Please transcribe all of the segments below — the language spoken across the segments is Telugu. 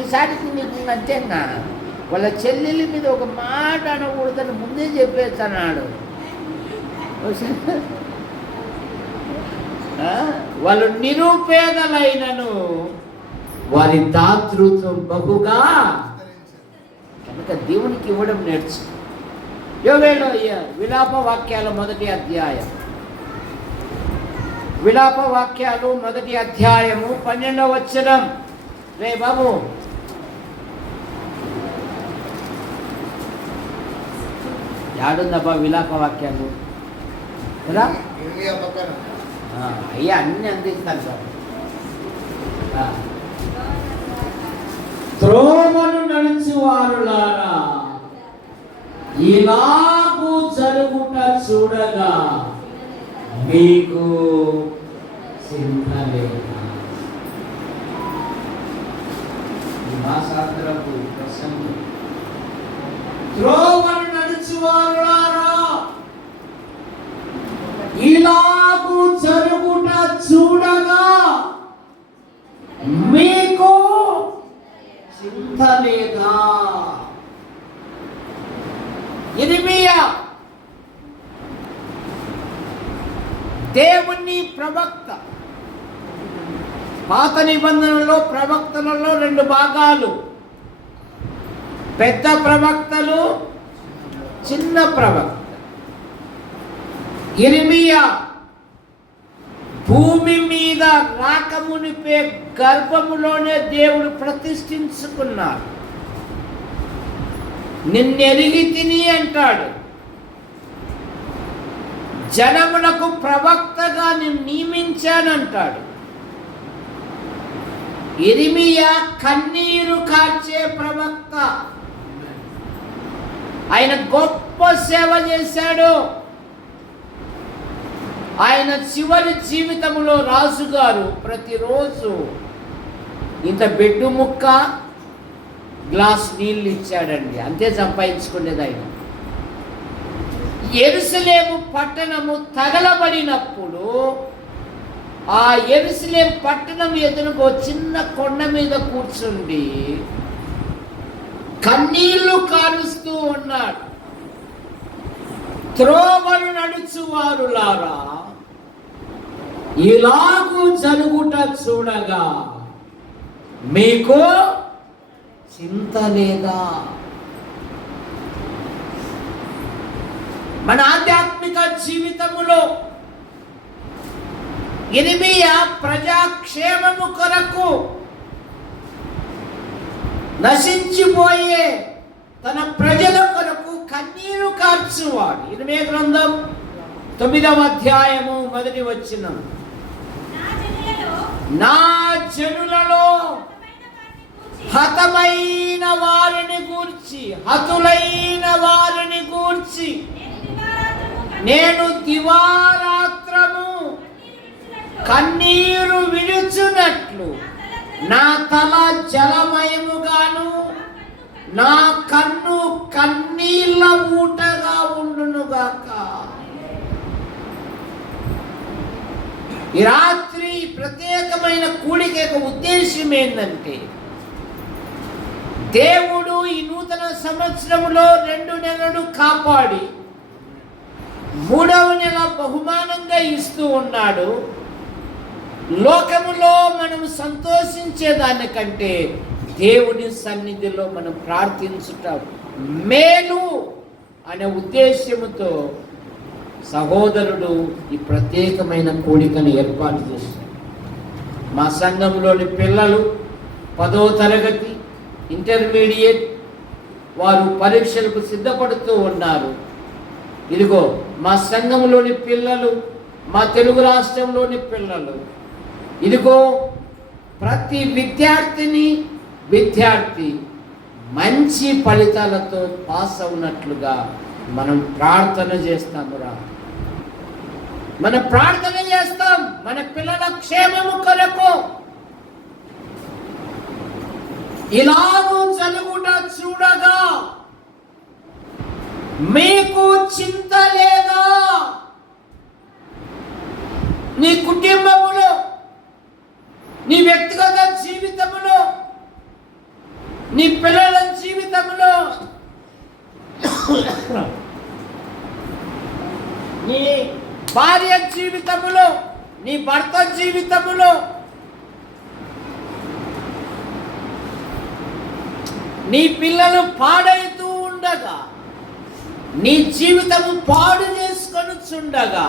ఈసారికి నీకు అంతేనా? వాళ్ళ చెల్లెల మీద ఒక మాట అనకూడదని ముందే చెప్పేస్తున్నాడు. వాళ్ళు నిరుపేదలైనను వారి దాతృత్వం బహుగా, కనుక దేవునికి ఇవ్వడం నేర్చు. యోవేలు విలాప వాక్యాలు 1వ అధ్యాయం, విలాప వాక్యాలు 1వ అధ్యాయము 12వ వచనం. రే బాబు, యాడుందబ్బా విలాప వాక్యాలు? అయ్యా అన్ని అందిస్తాను సార్. త్రోవను నడుచువారులారా ఇలాగూ జరుగుట చూడగా మీకు చింత లేదా? భాషాంతరపు ప్రసంగం. త్రోవను నడుచువారులారా ఇలాగూ జరుగుట చూడగా మీకు చింత లేదా? యిర్మీయా దేవుని ప్రవక్త. పాత నిబంధనలో ప్రవక్తలలో 2 భాగాలు, పెద్ద ప్రవక్తలు, చిన్న ప్రవక్త. యిర్మీయా భూమి మీద రాకమునిపే గర్భములోనే దేవుడు ప్రతిష్ఠించుకున్నాడు. నిన్నెరిగి తిని అంటాడు. జనములకు ప్రవక్తగా నేను నియమించానంటాడు. యిర్మీయా కన్నీరు కార్చే ప్రవక్త. ఆయన గొప్ప సేవ చేశాడు. ఆయన చివరి జీవితంలో రాజుగారు ప్రతిరోజు ఇంత బెడ్డు ముక్క, గ్లాస్ నీళ్ళు ఇచ్చాడండి. అంతే సంపాదించుకునేది ఆయన. యెరూషలేము పట్టణము తగలబడినప్పుడు ఆ యెరూషలేము పట్టణం ఎదురుగా చిన్న కొండ మీద కూర్చుండి కన్నీళ్లు కారుస్తూ ఉన్నాడు. త్రోవను నడుచువారులారా ఇలాగూ జరుగుట చూడగా మీకు చింత లేదా? మన ఆధ్యాత్మిక జీవితములో యిర్మీయా ప్రజాక్షేమము కొరకు నశించిపోయే తన ప్రజల కొరకు కన్నీరు కార్చువాడు. యిర్మీయా గ్రంథం 9వ అధ్యాయము 1వ వచనం. నా జనులలో హతమైన వారిని గూర్చి, హతులైన వారిని గూర్చి నేను దివారాత్రము కన్నీరు విడుచున్నట్లు నా తల జలమయముగాను నా కన్ను కన్నీళ్ళ ఊటగా ఉండునుగాక. ఈ రాత్రి ప్రత్యేకమైన కూడిక యొక్క ఉద్దేశం ఏంటంటే, దేవుడు ఈ నూతన సంవత్సరంలో 2 నెలలు కాపాడి 3వ నెల బహుమానంగా ఇస్తూ ఉన్నాడు. లోకములో మనం సంతోషించేదానికంటే దేవుని సన్నిధిలో మనం ప్రార్థించుట మేలు అనే ఉద్దేశముతో సహోదరుడు ఈ ప్రత్యేకమైన కూడికను ఏర్పాటు చేశారు. మా సంఘంలోని పిల్లలు 10వ తరగతి, ఇంటర్మీడియట్ వారు పరీక్షలకు సిద్ధపడుతూ ఉన్నారు. ఇదిగో మా సంఘంలోని పిల్లలు, మా తెలుగు రాష్ట్రంలోని పిల్లలు, ఇదిగో ప్రతి విద్యార్థి మంచి ఫలితాలతో పాస్ అవునట్లుగా మనం ప్రార్థన చేస్తామురా. మనం ప్రార్థన చేస్తాం మన పిల్లల క్షేమము కొరకు. ఇలాగూ జరుగుట చూడగా మీకు చింత లేదా? నీ కుటుంబములో, నీ వ్యక్తిగత జీవితములో నీ పిల్లల జీవితంలో, నీ భార్య జీవితంలో, నీ భర్త జీవితంలో, నీ పిల్లలు పాడైతూ ఉండగా, నీ జీవితము పాడు చేసుకొని చూడగా,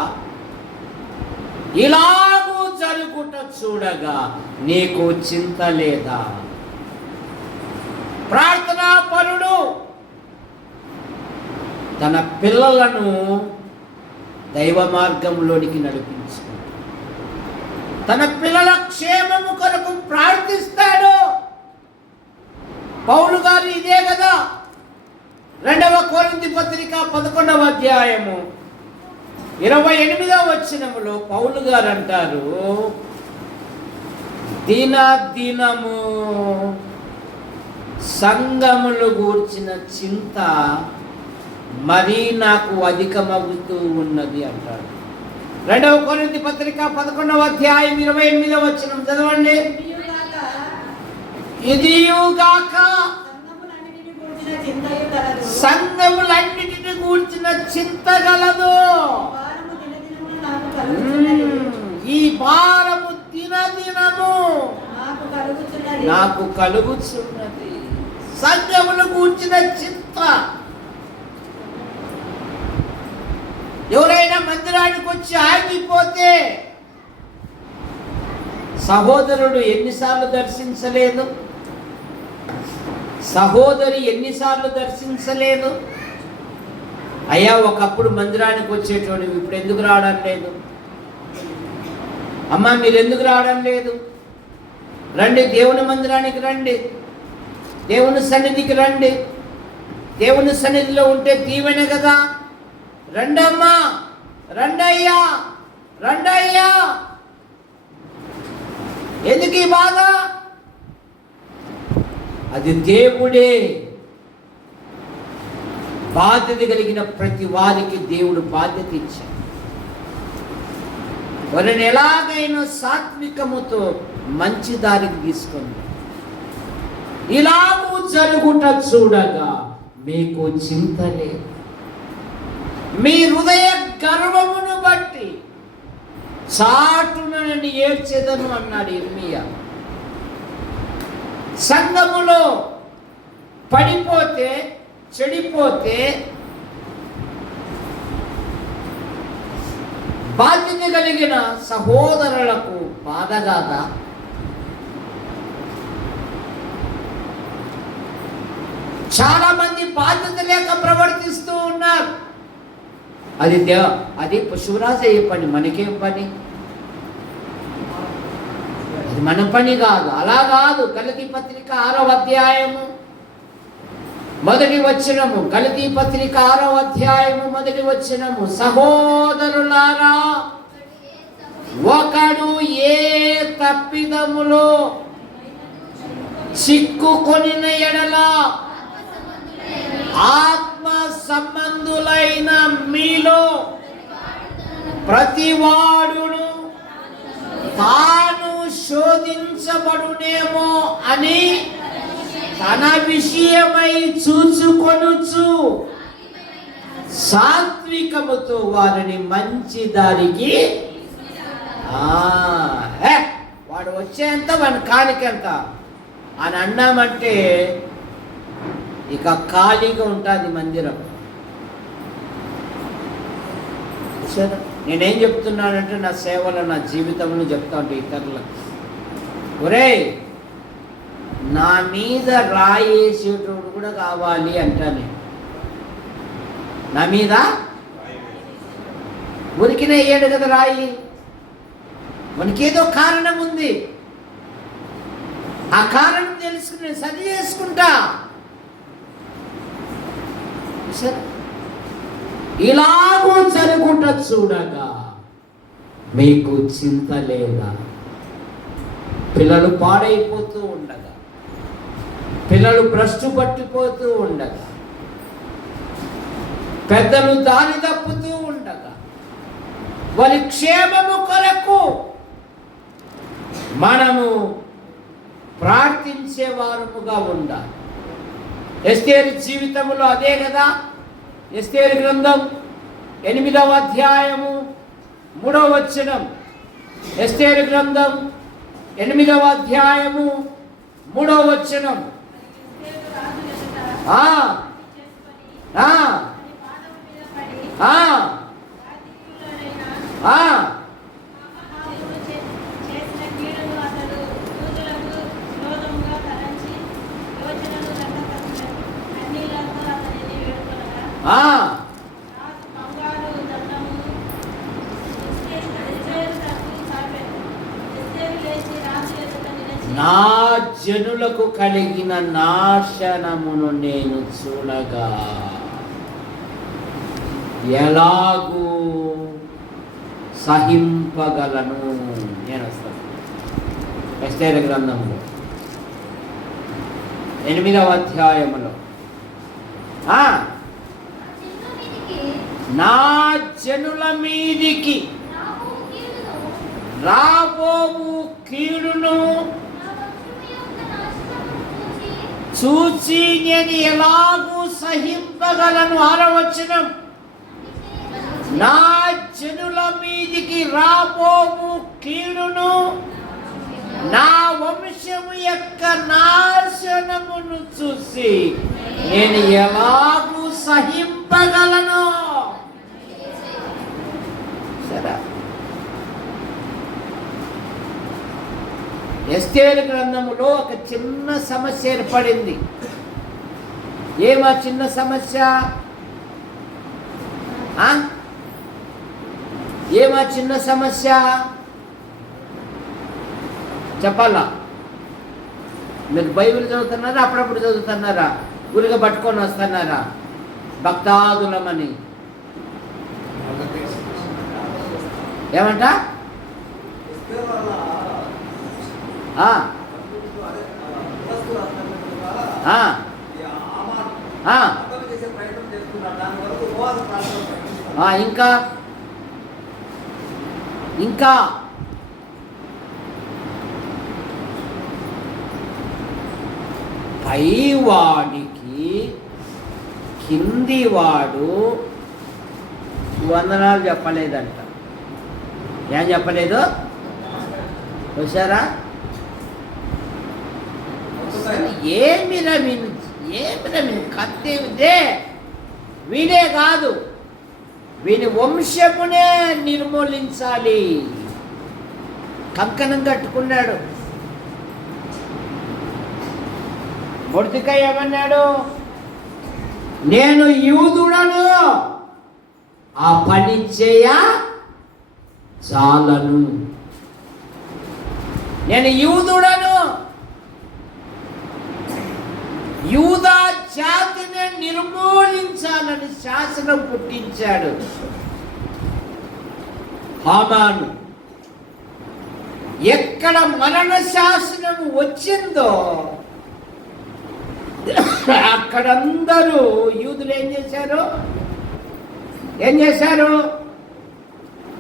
ఇలాగూ జరుగుట చూడగా నీకు చింత లేదా? ప్రార్థనా పరుడు తన పిల్లలను దైవ మార్గంలోనికి నడిపించుకుంటాడు. తన పిల్లల క్షేమము కొరకు ప్రార్థిస్తాడు. పౌలు గారు ఇదే కదా 2వ కొరింథీ పత్రిక 11వ అధ్యాయము 28వ వచనములో పౌలు గారు అంటారు, దినము సంఘములు గూర్చిన చింత మరీ నాకు అధికమవుతూ ఉన్నది అంటాడు. 2వ కొరింథీ పత్రిక 11వ అధ్యాయం 28వ వచనం చదవండి. ఇదియుగాక సంఘములన్నిటిని గూర్చిన చింత గలదు. ఈ భారము దినదినము నాకు కలుగుచున్నది. సంఘములు గూర్చిన చింత. ఎవరైనా మందిరానికి వచ్చి ఆగిపోతే సహోదరుడు ఎన్నిసార్లు దర్శించలేదు? సహోదరి ఎన్నిసార్లు దర్శించలేదు? అయ్యా ఒకప్పుడు మందిరానికి వచ్చేటోడు, ఇప్పుడు ఎందుకు రావడం లేదు? అమ్మా మీరు ఎందుకు రావడం లేదు? రండి, దేవుని మందిరానికి రండి, దేవుని సన్నిధికి రండి. దేవుని సన్నిధిలో ఉంటే దీవెన కదా. రండమ్మా, రండయ్యా, రండయ్యా. ఎందుకు ఈ బాధ? అది దేవుడే. బాధ్యత కలిగిన ప్రతి వారికి దేవుడు బాధ్యత ఇచ్చాడు. వారిని ఎలాగైనా సాత్వికముతో మంచి దారికి తీసుకుంది. ఇలాగూ జరుగుట చూడగా మీకు చింత లేదు. మీ హృదయ గర్వమును బట్టి చాటున నన్ను ఏడ్చేదను అన్నాడు ఇర్మియా. సంఘములో పడిపోతే, చెడిపోతే బాధ్యత కలిగిన సహోదరులకు బాధ కాదా? చాలా మంది బాధ్యత లేక ప్రవర్తిస్తూ ఉన్నారు. అది పశువురాజు అయ్యే పని, మనకేం పని? అది మన పని కాదు. అలా కాదు. గలతీ పత్రిక 6వ అధ్యాయము 1వ వచనము. గలతీ పత్రిక 6వ అధ్యాయము 1వ వచనము. సహోదరులారా, ఒకడు ఏ తప్పిదములో చిక్కుకొనిన ఎడల ఆత్మ సంబంధులైన మీలో ప్రతివాడును తాను శోధించబడునేమో అని తన విషయమై చూచుకొనుచు సాత్వికముతో వారిని మంచి దారికి వాడు వచ్చేంత వాడి కానికెంత అని అన్నామంటే ఇక ఖాళీగా ఉంటుంది మందిరం. సరే, నేనేం చెప్తున్నానంటే నా సేవలో, నా జీవితంలో చెప్తా ఉంటే ఇతరులకు, ఒరేయ్ నా మీద రాయేసేటోడు కూడా కావాలి అంటాను. నా మీద ఉరికినే వేయడు కదా రాయి. మనకేదో కారణం ఉంది. ఆ కారణం తెలుసుకుని నేను సరి చేసుకుంటా. ఇలాగూ జరుగుట చూడగా మీకు చింత లేదా? పిల్లలు పాడైపోతూ ఉండగా, పిల్లలు భ్రష్టు పట్టిపోతూ ఉండగా, పెద్దలు దారి తప్పుతూ ఉండగా, వారి క్షేమము కొరకు మనము ప్రార్థించే వారముగా ఉండాలి. ఎస్తేరు జీవితంలో అదే కదా. ఎస్తేరు గ్రంథం 8వ అధ్యాయము 3వ వచనం. ఎస్తేరు గ్రంథం 8వ అధ్యాయము 3వ వచనం. నా జనులకు కలిగిన నాశనమును నేను చూడగా ఎలాగూ సహింపగలను. నేను వస్తాను. ఎస్తేరు గ్రంథంలో 8వ అధ్యాయములో నా జనుల మీదికి రాబోవు కీడును చూచి నేను ఎలాగూ సహింపగలను. 6వ వచనం. నా జనుల మీదికి రాబోవు కీడును నా వంశము యొక్క నాశనమును చూసి నేను ఎలాగూ సహింపగలను. సరే, ఎస్తేరు గ్రంథములో ఒక చిన్న సమస్య ఏర్పడింది. ఏమా చిన్న సమస్య? ఏమా చిన్న సమస్య చెప్పాలా? మీరు బైబిల్ చదువుతున్నారా? అప్పుడప్పుడు చదువుతున్నారా? గురిగా పట్టుకొని వస్తున్నారా? భక్తాదులమని ఏమంట? ఇంకా ఇంకా పైవాడికి కిందివాడు వందనాలు చెప్పలేదంట. ఏం చెప్పలేదు? చూసారా? ఏమిరా కత్తేమిదే? వీడే కాదు, వీని వంశమునే నిర్మూలించాలి. కంకణం కట్టుకున్నాడు. మొర్దెకై ఏమన్నాడు? నేను యూదుడను, ఆ పని చేయ చాలను. నేను యూదుడను, యూదా జాతిని నిర్మూలించాలని శాసనం పుట్టించాడు హామాను. ఎక్కడ మరణ శాసనం వచ్చిందో అక్కడందరూ యూదులు ఏం చేశారు?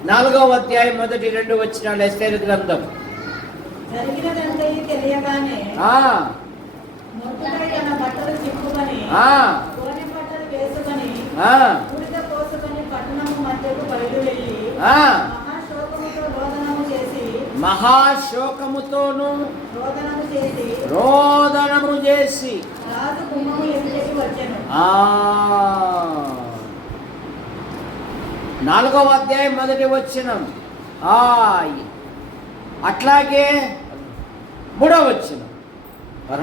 4వ అధ్యాయం 1-2 వచనాలు ఎస్తేరు గ్రంథం. మహాశోకముతోను రోదనము చేసి 4వ అధ్యాయం 1వ వచనం. అట్లాగే 3వ వచనం.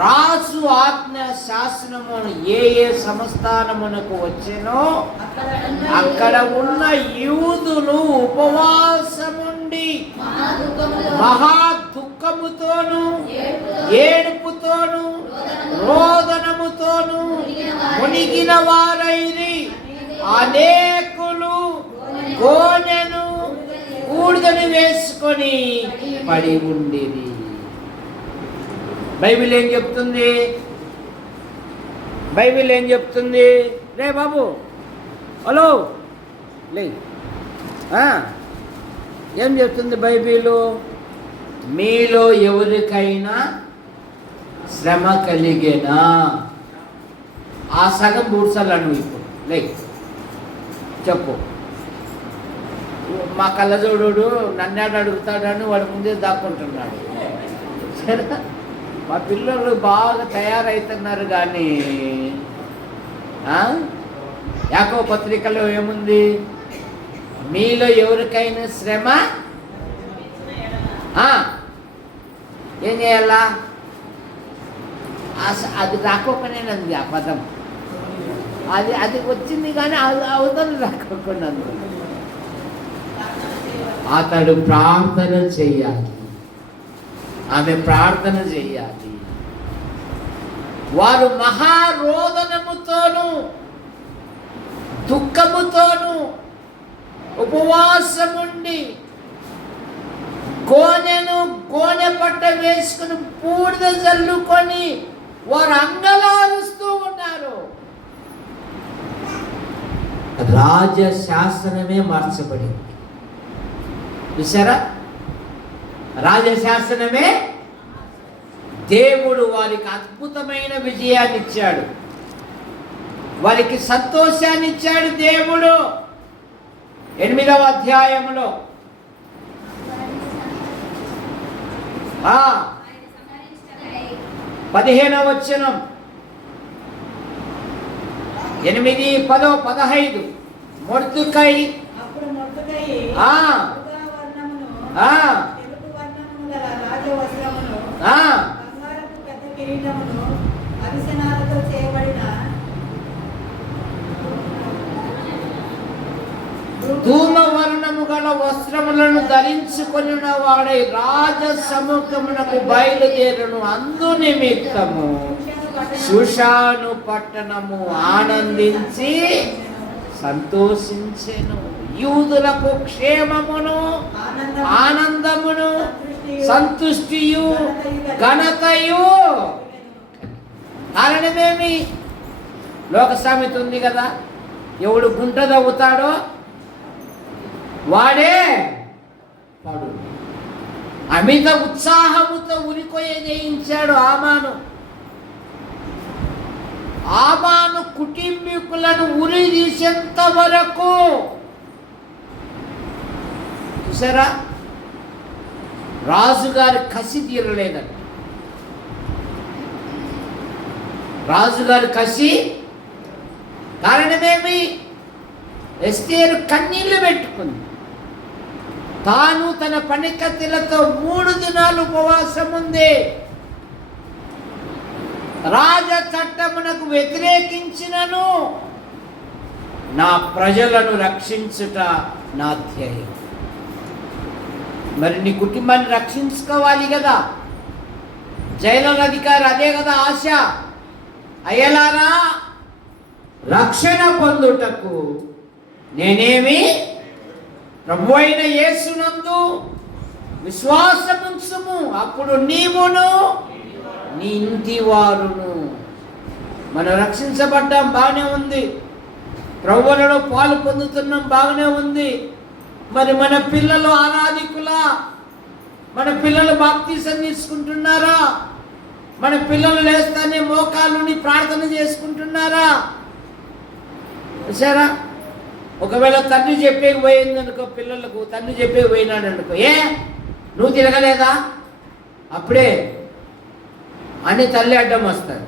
రాజు ఆజ్ఞ శాసనమును ఏ సంస్థానమునకు వచ్చెనో అక్కడ ఉన్న యూదులు ఉపవాసముండి మహా దుఃఖముతోను ఏడుపుతోను రోదనముతోను మునిగిన వారైరి. అనేకులు గోనెను బూడిదని వేసుకొని పడి ఉండేది. బైబిల్ ఏం చెప్తుంది? బైబిల్ ఏం చెప్తుంది? రే బాబు, హలో లే, ఏం చెప్తుంది బైబిలు? మీలో ఎవరికైనా శ్రమ కలిగేనా ఆ సగం బూడ్సలు నువ్వు ఇప్పుడు లే చెప్పు. మా కళ్ళజోడు నన్ను అడుగుతాడని వాడు ముందే దాక్కుంటున్నాడు. సరే, మా పిల్లలు బాగా తయారవుతున్నారు. కానీ యాకోబు పత్రికలో ఏముంది? మీలో ఎవరికైనా శ్రమ ఏం చేయాలా? అది రాకోకనేనంది ఆ పదం. అది వచ్చింది కానీ అవతల రాకోకున్నందు. అతడు ప్రార్థన చెయ్యాలి, ఆమె ప్రార్థన చెయ్యాలి. వారు మహారోదనముతోనూ దుఃఖముతోనూ ఉపవాసముండి గోనె పట్ట వేసుకుని బూడిద జల్లుకొని వారు అంగలారుస్తూ ఉన్నారు. రాజశాసనమే మార్చబడింది. చూసారా? రాజశాసనమే. దేవుడు వారికి అద్భుతమైన విజయాన్ని ఇచ్చాడు, వారికి సంతోషాన్ని ఇచ్చాడు దేవుడు. 8వ అధ్యాయంలో 15వ వచనం, 8, 10, 15 మొర్దెకై ధూమవర్ణము గల వస్త్రములను ధరించుకొని వాడై రాజ సముఖమునకు బయలుదేరును. అందు నిమిత్తము షూషాను పట్టణము ఆనందించి సంతోషించెను. యూదులకు క్షేమమును, ఆనందమును, సంతుష్టియు, ఘనతయు. కారణమేమి? లోక సామెత ఉంది కదా, ఎవడు గుంట తవ్వుతాడో వాడే పడు. అమిత ఉత్సాహముతో ఉరికొయ్య జయించాడు ఆమాను కుటుంబీకులను ఉరి తీసేంత వరకు. చూసారా? రాజుగారి కసి తీరలేదండి. రాజుగారి కసి కారణమేమి? ఎస్తేరు కన్నీళ్లు పెట్టుకుంది. తాను తన పనికత్తెలతో 3 దినాలు ఉపవాసం ఉంది. రాజ చట్టమునకు వ్యతిరేకించినను నా ప్రజలను రక్షించుట నా ధ్యేయం. మరి నీ కుటుంబాన్ని రక్షించుకోవాలి కదా. జైలు అధికారి అదే కదా ఆశ. అయ్యలారా, రక్షణ పొందుటకు నేనేమి ప్రభు అయిన యేసునందు విశ్వాసముంచుము, అప్పుడు నీవును నీ ఇంటి వారును. మనం రక్షించబడ్డాం, బాగానే ఉంది. ప్రభువులలో పాలు పొందుతున్నాం, బాగానే ఉంది. మరి మన పిల్లలు ఆరాధికులా? మన పిల్లలు బాప్తీసం తీసుకుంటున్నారా? మన పిల్లలు లేస్తానే మోకాలుని ప్రార్థన చేసుకుంటున్నారా? సరే, ఒకవేళ తండ్రి చెప్పేకి పోయింది అనుకో, పిల్లలకు తండ్రి చెప్పేకి పోయినాడు అనుకో, నువ్వు తిరగలేదా అప్పుడే అని తల్లి అడ్డం వస్తాడు.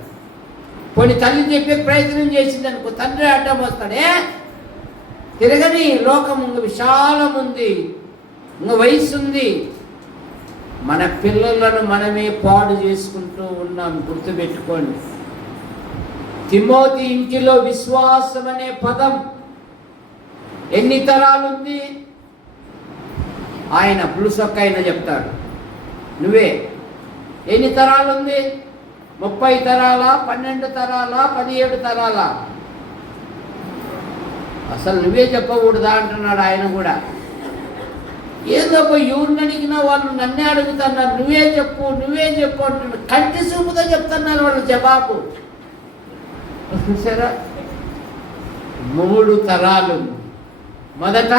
పోనీ తల్లి చెప్పే ప్రయత్నం చేసింది అనుకో, తండ్రి అడ్డం వస్తాడు. తిరగని లోకం ఇంక విశాలం ఉంది, ఇంక వయసు ఉంది. మన పిల్లలను మనమే పాడు చేసుకుంటూ ఉన్నాం. గుర్తుపెట్టుకోండి. తిమోతి ఇంటిలో విశ్వాసం అనే పదం ఎన్ని తరాలుంది? ఆయన పులుసొక్క ఆయన చెప్తాడు, నువ్వే ఎన్ని తరాలుంది? 30 తరాలా, 12 తరాలా, 17 తరాలా? అసలు నువ్వే చెప్పకూడదా అంటున్నాడు ఆయన కూడా. ఏదో ఎవరిని అడిగినా వాళ్ళు నన్నే అడుగుతున్నారు, నువ్వే చెప్పు అంటున్నారు. కంటి చూపుతో చెప్తున్నారు వాళ్ళు జవాబు. సరే, 3 తరాలు. మొదట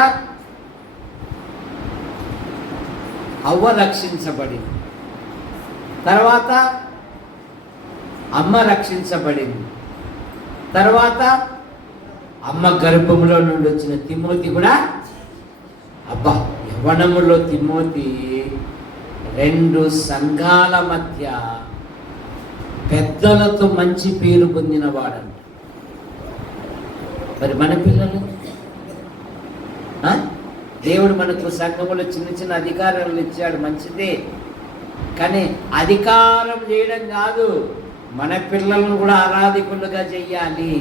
అవ్వ రక్షించబడింది, తర్వాత అమ్మ రక్షించబడింది, తర్వాత అమ్మ గర్భంలో నుండి వచ్చిన తిమోతి కూడా, అబ్బా యవ్వనములో తిమోతి 2 సంఘాల మధ్య పెద్దలతో మంచి పేరు పొందినవాడంట. మరి మన పిల్లలు, దేవుడు మనకు సంఘములో చిన్న చిన్న అధికారాలు ఇచ్చాడు, మంచిదే. కానీ అధికారం చేయడం కాదు, మన పిల్లలను కూడా ఆరాధికులుగా చెయ్యాలి.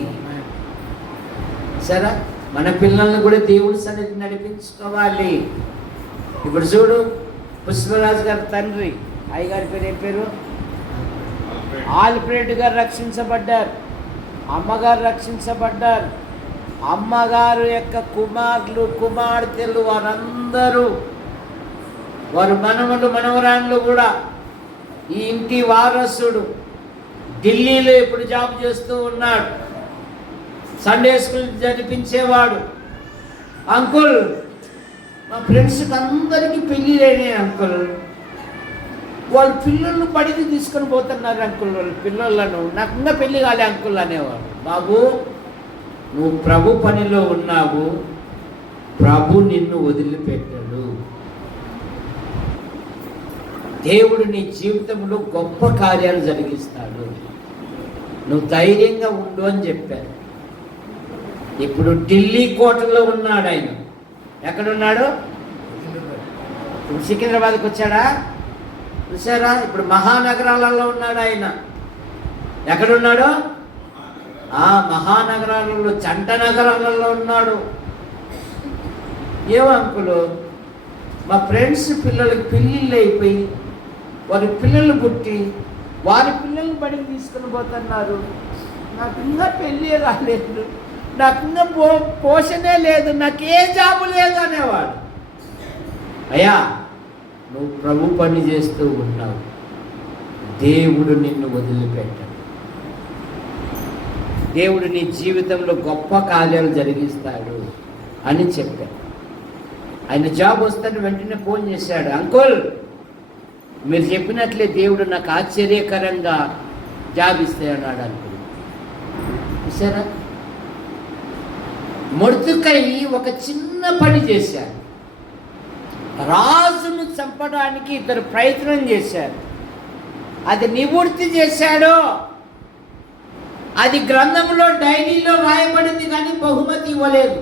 సరే, మన పిల్లల్ని కూడా దేవుడి సన్నిధి నడిపించుకోవాలి. ఇప్పుడు చూడు, పుష్పరాజు గారి తండ్రి, అయ్యగారి పేరు ఏం పేరు? ఆల్ఫ్రెడ్ గారు రక్షించబడ్డారు, అమ్మగారు రక్షించబడ్డారు. అమ్మగారు యొక్క కుమారులు కుమార్తెలు వారందరూ, వారు మనవలు మనవరాళ్ళు కూడా, ఈ ఇంటి వారసుడు ఢిల్లీలో ఎప్పుడు జాబ్ చేస్తూ ఉన్నాడు, సండే స్కూల్ జరిపించేవాడు. అంకుల్, మా ఫ్రెండ్స్కి అందరికీ పెళ్ళి అయినాయి అంకుల్, వాళ్ళ పిల్లలను బడికి తీసుకొని పోతున్నారు అంకుల్, వాళ్ళ పిల్లలను, నాకు ఇంకా పెళ్ళి కాలే అంకుల్ అనేవాడు. బాబు, నువ్వు ప్రభు పనిలో ఉన్నావు, ప్రభు నిన్ను వదిలిపెట్టాడు. దేవుడు నీ జీవితంలో గొప్ప కార్యాలు జరిగిస్తాడు, నువ్వు ధైర్యంగా ఉండు అని చెప్పారు. ఇప్పుడు ఢిల్లీ కోటలో ఉన్నాడు ఆయన. ఎక్కడున్నాడు? ఇప్పుడు సికింద్రాబాద్కి వచ్చాడా? చూసారా? ఇప్పుడు మహానగరాలలో ఉన్నాడు ఆయన. ఎక్కడున్నాడు? మహానగరాలలో, జంట నగరాలలో ఉన్నాడు. ఏమో అంకులు, మా ఫ్రెండ్స్ పిల్లలకి పెళ్ళిళ్ళు అయిపోయి, వారి పిల్లలు పుట్టి, వారి పిల్లల్ని బడికి తీసుకుని పోతున్నారు, నాకు ఇంకా పెళ్ళి రాలేదు, నాకు ఇంకా పోషణే లేదు, నాకు ఏ జాబు లేదు అనేవాడు. అయ్యా, నువ్వు ప్రభు పని చేస్తూ ఉన్నావు, దేవుడు నిన్ను వదిలిపెట్టాడు. దేవుడు నీ జీవితంలో గొప్ప కార్యాలు జరిగిస్తాడు అని చెప్పాడు. ఆయన జాబ్ వస్తాను వెంటనే ఫోన్ చేశాడు, అంకుల్ మీరు చెప్పినట్లే దేవుడు నాకు ఆశ్చర్యకరంగా జాబ్ ఇస్తే అన్నాడు అంకుల్. చూసారా? మొర్దుకై ఒక చిన్న పని చేశాడు. రాజును చంపడానికి ఇద్దరు ప్రయత్నం చేశారు. అది నివృత్తి చేశాడు. అది గ్రంథంలో డైరీలో రాయబడింది, కానీ బహుమతి ఇవ్వలేదు.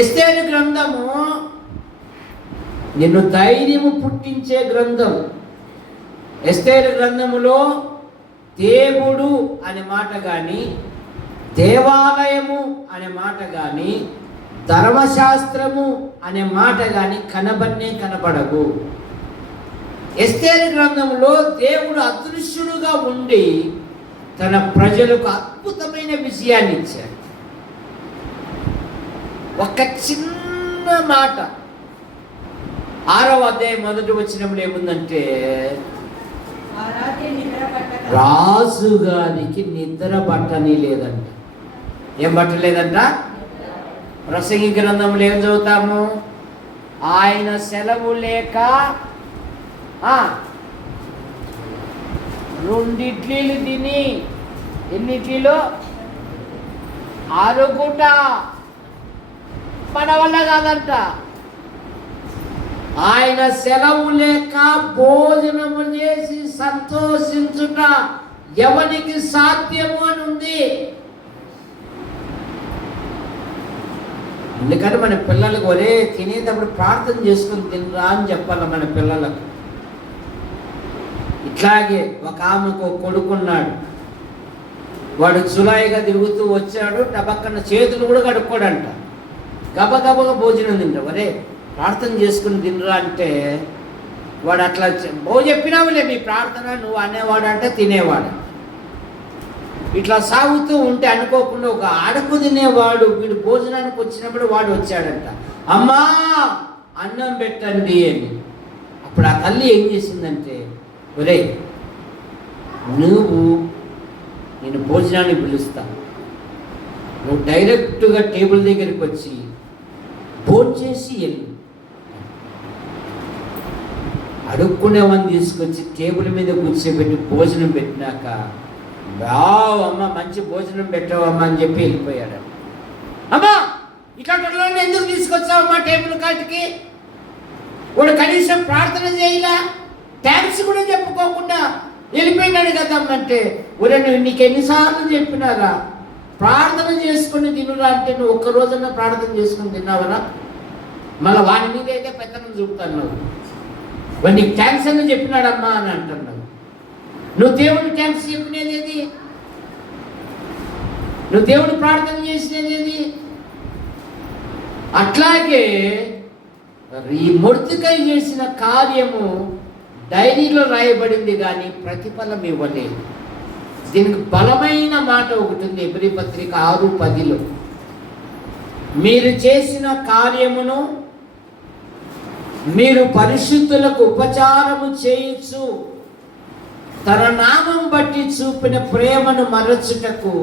ఎస్తేరు గ్రంథము నిన్ను ధైర్యము పుట్టించే గ్రంథం. ఎస్తేరు గ్రంథములో దేవుడు అనే మాట కానీ, దేవాలయము అనే మాట కానీ, ధర్మశాస్త్రము అనే మాట కానీ కనబడవు. ఎస్తేరు గ్రంథంలో దేవుడు అదృశ్యుడుగా ఉండి తన ప్రజలకు అద్భుతమైన విషయాన్ని ఇచ్చాడు. ఒక చిన్న మాట 6వ అధ్యాయం 1వ వచనంలో ఏముందంటే, రాజుగారికి నిద్ర పట్టని లేదంట. ఏం పట్టలేదంట? ప్రసంగి గ్రంథంలో ఏం చదువుతాము? ఆయన సెలవు లేక 2 ఇడ్లీలు తిని, ఎన్ని ఇడ్లీలు? 6 పూట. మన వల్ల కాదంట. ఆయన సెలవు లేక భోజనము చేసి సంతోషించుట ఎవరికి సాధ్యము అని ఉంది. అందుకని మన పిల్లలకు ఒరే తినేటప్పుడు ప్రార్థన చేసుకుని తినరా అని చెప్పాలి మన పిల్లలకు. ఇట్లాగే ఒక ఆమెకు కొడుకున్నాడు, వాడు జులాయిగా తిరుగుతూ వచ్చాడు, టబక్కన చేతులు కూడా కడుక్కోడంట, గబగబగా భోజనం తింటాడు. ఒరే ప్రార్థన చేసుకుని తినరా అంటే వాడు అట్లా చెప్పినావులే మీ ప్రార్థన నువ్వు అనేవాడు అంటే తినేవాడు. ఇట్లా సాగుతూ ఉంటే అనుకోకుండా ఒక అడుగు తినేవాడు వీడు భోజనానికి వచ్చినప్పుడు వాడు వచ్చాడంట, అమ్మా అన్నం పెట్టండి అని. అప్పుడు ఆ తల్లి ఏం చేసిందంటే, ఒరే నేను భోజనానికి పిలుస్తా, నువ్వు డైరెక్ట్గా టేబుల్ దగ్గరికి వచ్చి భోంచేసి వెళ్ళు. అడుక్కునేవాడిని తీసుకొచ్చి టేబుల్ మీద కూర్చోబెట్టి భోజనం పెట్టినాక వావ్ అమ్మ మంచి భోజనం పెట్టావమ్మా అని చెప్పి వెళ్ళిపోయాడు. అమ్మా ఇట్లాంటి ఎందుకు తీసుకొచ్చావమ్మా టేబుల్ కాటికి? వాడు కనీసం ప్రార్థన చేయలా, థ్యాంక్స్ కూడా చెప్పుకోకుండా వెళ్ళిపోయినాడు కదమ్మంటే, ఒరే నువ్వు నీకు ఎన్నిసార్లు చెప్పినారా ప్రార్థన చేసుకుని తినురా అంటే, నువ్వు ఒక్క రోజన్నా ప్రార్థన చేసుకుని తిన్నావరా? మళ్ళీ వాడి మీద అయితే పెత్తనం చూపుతున్నావు. వాడు నీకు థ్యాంక్స్ అని చెప్పినాడమ్మా అని అంటున్నావు. నువ్వు దేవుడిని థ్యాంక్స్ చెప్పినది ఏది? నువ్వు దేవుడు ప్రార్థన చేసినది ఏది? అట్లాగే ఈ మొర్దెకై చేసిన కార్యము డైరీలో రాయబడింది కానీ ప్రతిఫలం ఇవ్వలేదు. దీనికి బలమైన మాట ఒకటి ఉంది, ఎబ్రీ పత్రిక 6:10. మీరు చేసిన కార్యమును మీరు పరిశుద్ధులకు ఉపచారము చేయించు తన నామం బట్టి చూపిన ప్రేమను మరచుటకు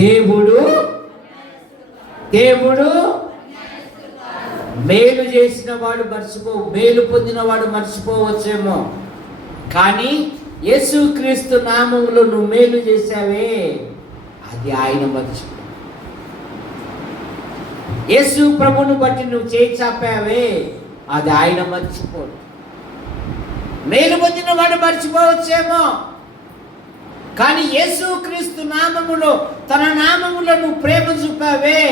దేవుడు మేలు చేసిన వాడు మేలు పొందిన వాడు మర్చిపోవచ్చేమో, కానీ యేసుక్రీస్తు నామములో నువ్వు మేలు చేశావే అది ఆయన మర్చిపో. యేసు ప్రభుని బట్టి నువ్వు చేయి చాపావే అది ఆయన మర్చిపోడు. మేలు పొందిన వాడు మర్చిపోవచ్చేమో, కానీ యేసుక్రీస్తు నామములో తన నామములో నువ్వు ప్రేమ చూపావే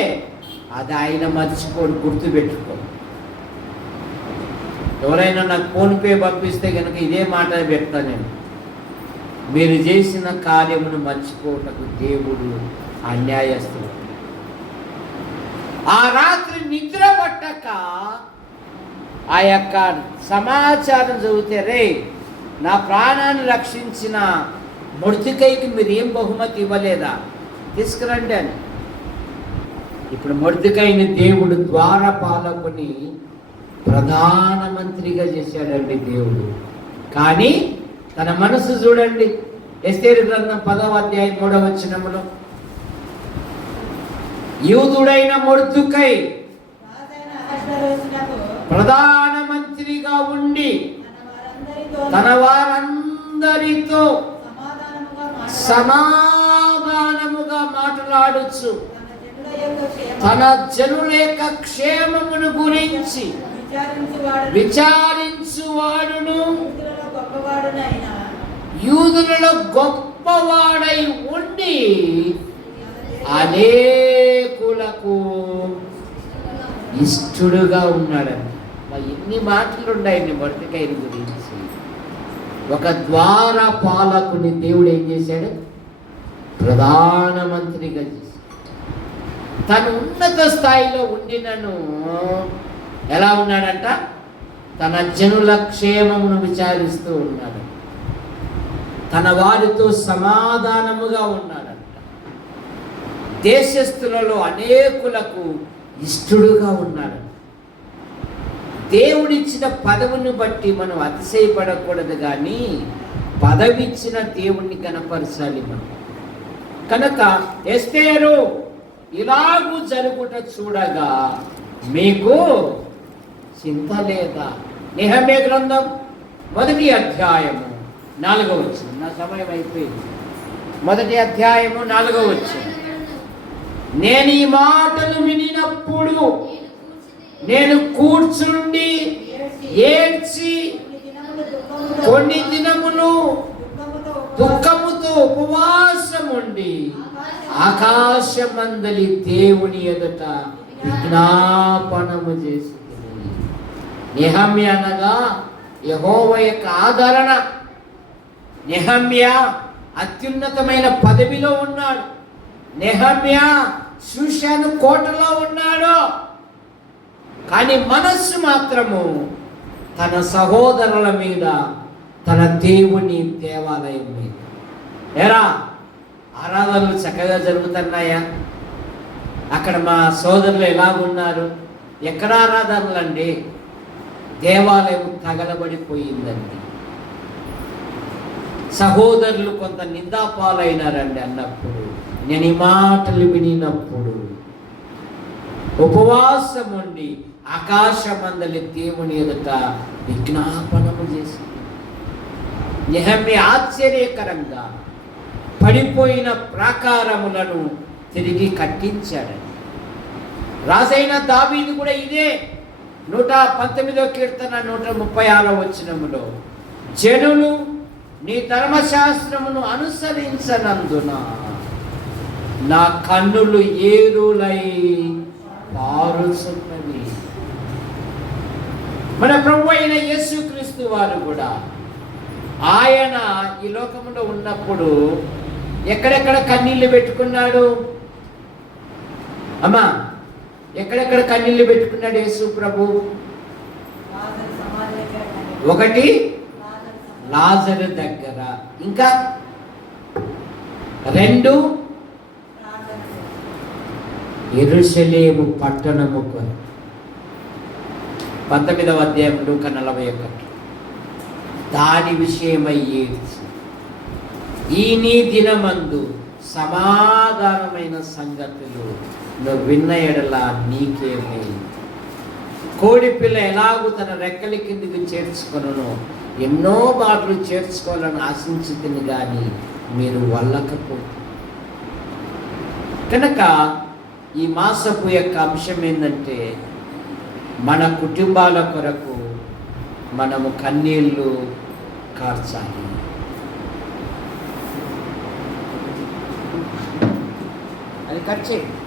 అది ఆయన మర్చిపోడు. గుర్తుపెట్టుకో. ఎవరైనా నాకు ఫోన్పే పంపిస్తే కనుక ఇదే మాట పెడతా నేను, మీరు చేసిన కార్యమును మర్చిపోవటకు దేవుడు అన్యాయస్తుడు. ఆ రాత్రి నిద్ర పట్టక ఆ యొక్క సమాచారం చదివితే, రే నా ప్రాణాన్ని రక్షించిన మొర్దెకైకి మీరు ఏం బహుమతి ఇవ్వలేదా, తీసుకురండి అని. ఇప్పుడు మొర్దెకైని దేవుడు ద్వారపాలకుని ప్రధానమంత్రిగా చేశాడండి దేవుడు. కానీ తన మనసు చూడండి, ఎస్తేరు గ్రంథం 10:3 యూదుడైన మొర్దెకై ప్రధానమంత్రిగా ఉండి తన వారందరితో సమాధానముగా మాట్లాడొచ్చు, తన జనుల యొక్క క్షేమమును గురించి విచారించువాడును యూదులలో గొప్పవాడై ఉండి అనేకులకు ఇష్టడుగా ఉన్నాడంట. ఎన్ని మాటలు ఉన్నాయండి మొర్దెకైని గురించి. ఒక ద్వార పాలకుని దేవుడు ఏం చేశాడు? ప్రధానమంత్రిగా చేశాడు. తను ఉన్నత స్థాయిలో ఉండినను ఎలా ఉన్నాడంట? తన జనుల క్షేమమును విచారిస్తూ ఉన్నాడు, తన వారితో సమాధానముగా ఉన్నాడంట. దేశస్థులలో అనేకులకు ఇష్టడుగా ఉన్నాడు. దేవుడిచ్చిన పదవిని బట్టి మనం అతిశయపడకూడదు, కానీ పదవిచ్చిన దేవుణ్ణి కనపరచాలి మనం. కనుక ఎస్తేరు ఇలాగూ జరుగుట చూడగా మీకు చింత లేదా? నెహెమ్యా గ్రంథం 1వ అధ్యాయము 4వ వచనం. నా సమయం అయిపోయింది. 1వ అధ్యాయము 4వ వచనం. నేను ఈ మాటలు వినినప్పుడు నేను కూర్చుండి ఏడ్చి కొన్ని దినములు దుఃఖముతో ఉపవాసం ఉండి ఆకాశమందలి దేవుని ఎదుట విజ్ఞాపనము చేసి. నెహెమ్యా అనగా యెహోవా యొక్క ఆదరణ. నెహెమ్యా అత్యున్నతమైన పదవిలో ఉన్నాడు. నెహెమ్యా షూషాను కోటలో ఉన్నాడు, కానీ మనస్సు మాత్రము తన సహోదరుల మీద, తన దేవుని దేవాలయం మీద. ఎరా ఆరాధనలు చక్కగా జరుగుతున్నాయా? అక్కడ మా సోదరులు ఎలాగున్నారు? ఎక్కడ ఆరాధనలు అండి? దేవాలయం తగలబడిపోయిందండి. సహోదరులు కొంత నిందాపాలైనారండి అన్నప్పుడు, నేను ఈ మాటలు వినినప్పుడు ఉపవాసం ఉండి ఆకాశమందలి దేవుని ఎదుట విజ్ఞాపనము చేసి. నెహెమ్యా ఆశ్చర్యకరంగా పడిపోయిన ప్రాకారములను తిరిగి కట్టించాడని. రాజైన దావీదు కూడా ఇదే 119వ కీర్తన 136వ వచనములో, జనులు నీ ధర్మశాస్త్రమును అనుసరించనందున నా కన్నులు ఏరులై పారుచున్నవి. మన ప్రభు అయిన యేసుక్రీస్తు వారు కూడా ఆయన ఈ లోకంలో ఉన్నప్పుడు ఎక్కడెక్కడ కన్నీళ్లు పెట్టుకున్నాడు అమ్మా? ఎక్కడెక్కడ కన్నీళ్లు పెట్టుకున్నాడు యేసు ప్రభు? ఒకటి లాజరు దగ్గర, ఇంకా 2 యెరూషలేము పట్టణము 19వ అధ్యాయం లూకా 41. దాని విషయమై ఏడ్చి, ఈ నీ దినమందు సమాధానమైన సంగతులు నువ్వు విన్న ఎడల నీకేమై, కోడిపిల్ల ఎలాగూ తన రెక్కల కిందికి చేర్చుకొనునో ఎన్నో బాటలు చేర్చుకోవాలని ఆశించుతుంది, కానీ మీరు వల్లకపో. కనుక ఈ మాసపు యొక్క అంశం ఏంటంటే, మన కుటుంబాల కొరకు మనము కన్నీళ్ళు కార్చాలి. అది కట్ చేయండి.